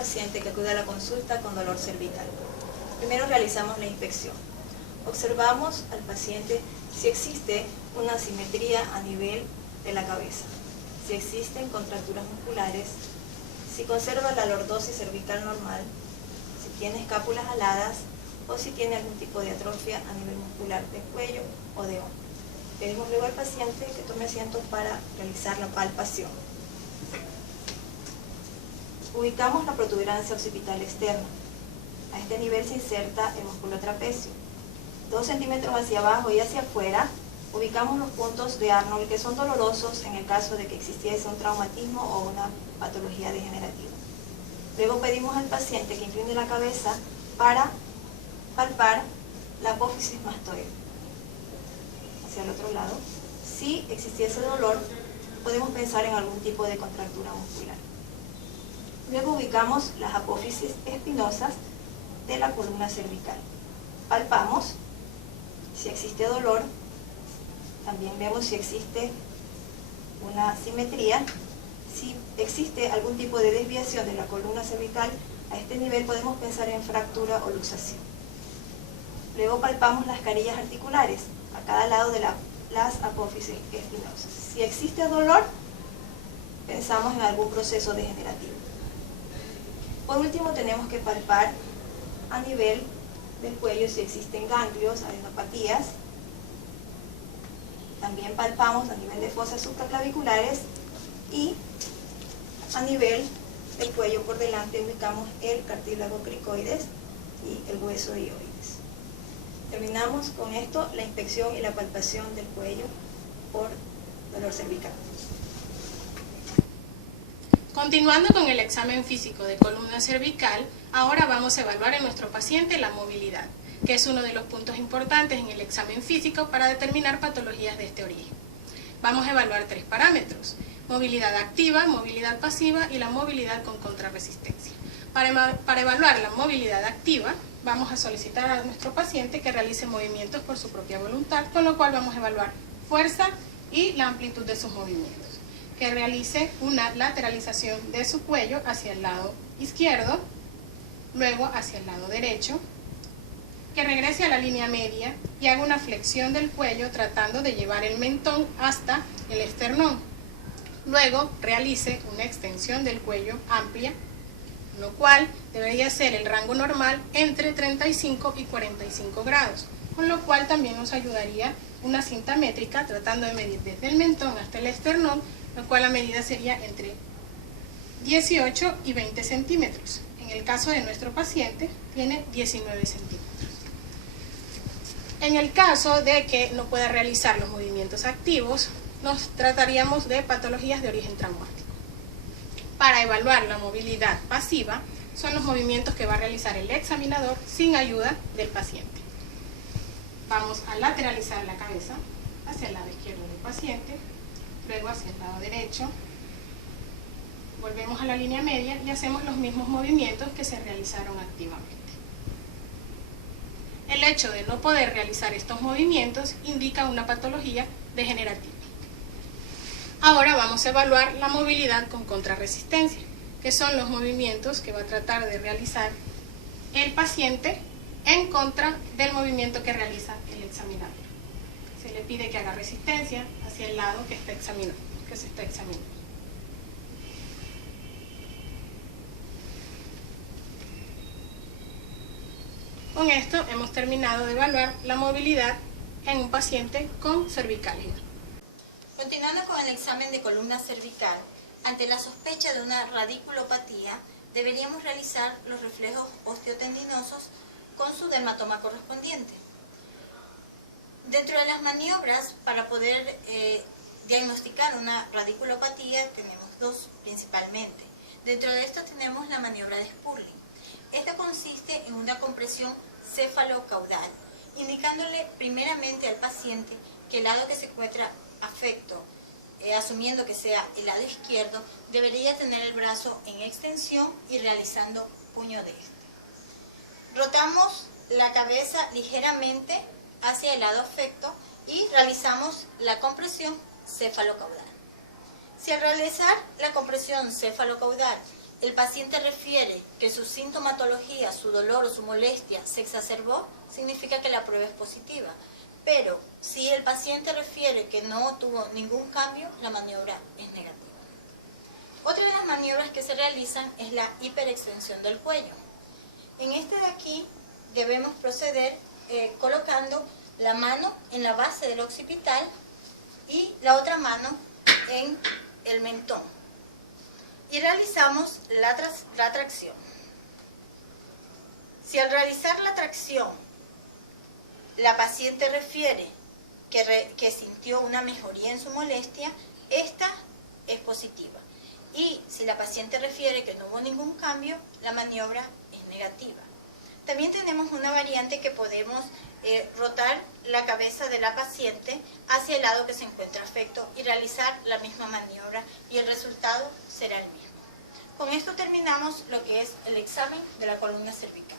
paciente que acude a la consulta con dolor cervical. Primero realizamos la inspección. Observamos al paciente si existe una asimetría a nivel de la cabeza, si existen contracturas musculares, si conserva la lordosis cervical normal, si tiene escápulas aladas o si tiene algún tipo de atrofia a nivel muscular del cuello o de hombro. Pedimos luego al paciente que tome asiento para realizar la palpación. Ubicamos la protuberancia occipital externa. A este nivel se inserta el músculo trapecio. 2 centímetros hacia abajo y hacia afuera ubicamos los puntos de Arnold que son dolorosos en el caso de que existiese un traumatismo o una patología degenerativa. Luego pedimos al paciente que incline la cabeza para palpar la apófisis mastoide. Hacia el otro lado. Si existiese dolor, podemos pensar en algún tipo de contractura muscular. Luego ubicamos las apófisis espinosas de la columna cervical. Palpamos si existe dolor, también vemos si existe una simetría, si existe algún tipo de desviación de la columna cervical. A este nivel podemos pensar en fractura o luxación. Luego palpamos las carillas articulares a cada lado de las apófisis espinosas. Si existe dolor, pensamos en algún proceso degenerativo. Por último, tenemos que palpar a nivel del cuello si existen ganglios, adenopatías. También palpamos a nivel de fosas supraclaviculares y a nivel del cuello por delante ubicamos el cartílago cricoides y el hueso hioides. Terminamos con esto la inspección y la palpación del cuello por dolor cervical. Continuando con el examen físico de columna cervical, ahora vamos a evaluar en nuestro paciente la movilidad, que es uno de los puntos importantes en el examen físico para determinar patologías de este origen. Vamos a evaluar 3 parámetros: movilidad activa, movilidad pasiva y la movilidad con contrarresistencia. Para evaluar la movilidad activa, vamos a solicitar a nuestro paciente que realice movimientos por su propia voluntad, con lo cual vamos a evaluar fuerza y la amplitud de sus movimientos. Que realice una lateralización de su cuello hacia el lado izquierdo, luego hacia el lado derecho, que regrese a la línea media y haga una flexión del cuello tratando de llevar el mentón hasta el esternón. Luego realice una extensión del cuello amplia, lo cual debería ser el rango normal entre 35 y 45 grados, con lo cual también nos ayudaría una cinta métrica tratando de medir desde el mentón hasta el esternón, lo cual la medida sería entre 18 y 20 centímetros. En el caso de nuestro paciente, tiene 19 centímetros. En el caso de que no pueda realizar los movimientos activos, nos trataríamos de patologías de origen traumático. Para evaluar la movilidad pasiva, son los movimientos que va a realizar el examinador sin ayuda del paciente. Vamos a lateralizar la cabeza hacia el lado izquierdo del paciente, luego hacia el lado derecho, volvemos a la línea media y hacemos los mismos movimientos que se realizaron activamente. El hecho de no poder realizar estos movimientos indica una patología degenerativa. Ahora vamos a evaluar la movilidad con contrarresistencia, que son los movimientos que va a tratar de realizar el paciente en contra del movimiento que realiza el examinador. Se le pide que haga resistencia hacia el lado que se está examinando. Con esto hemos terminado de evaluar la movilidad en un paciente con cervicalgia. Continuando con el examen de columna cervical, ante la sospecha de una radiculopatía, deberíamos realizar los reflejos osteotendinosos con su dermatoma correspondiente. Dentro de las maniobras para poder diagnosticar una radiculopatía tenemos 2 principalmente. Dentro de esto tenemos la maniobra de Spurling. Esta consiste en una compresión cefalocaudal, indicándole primeramente al paciente que el lado que se encuentra afecto, asumiendo que sea el lado izquierdo, debería tener el brazo en extensión y realizando puño de este. Rotamos la cabeza ligeramente hacia el lado afecto y realizamos la compresión cefalocaudal. Si al realizar la compresión cefalocaudal el paciente refiere que su sintomatología, su dolor o su molestia se exacerbó, significa que la prueba es positiva. Pero si el paciente refiere que no tuvo ningún cambio, la maniobra es negativa. Otra de las maniobras que se realizan es la hiperextensión del cuello. En este de aquí debemos proceder colocando la mano en la base del occipital y la otra mano en el mentón. Y realizamos la tracción. Si al realizar la tracción la paciente refiere que sintió una mejoría en su molestia, esta es positiva. Y si la paciente refiere que no hubo ningún cambio, la maniobra es negativa. También tenemos una variante que podemos rotar la cabeza de la paciente hacia el lado que se encuentra afecto y realizar la misma maniobra y el resultado será el mismo. Con esto terminamos lo que es el examen de la columna cervical.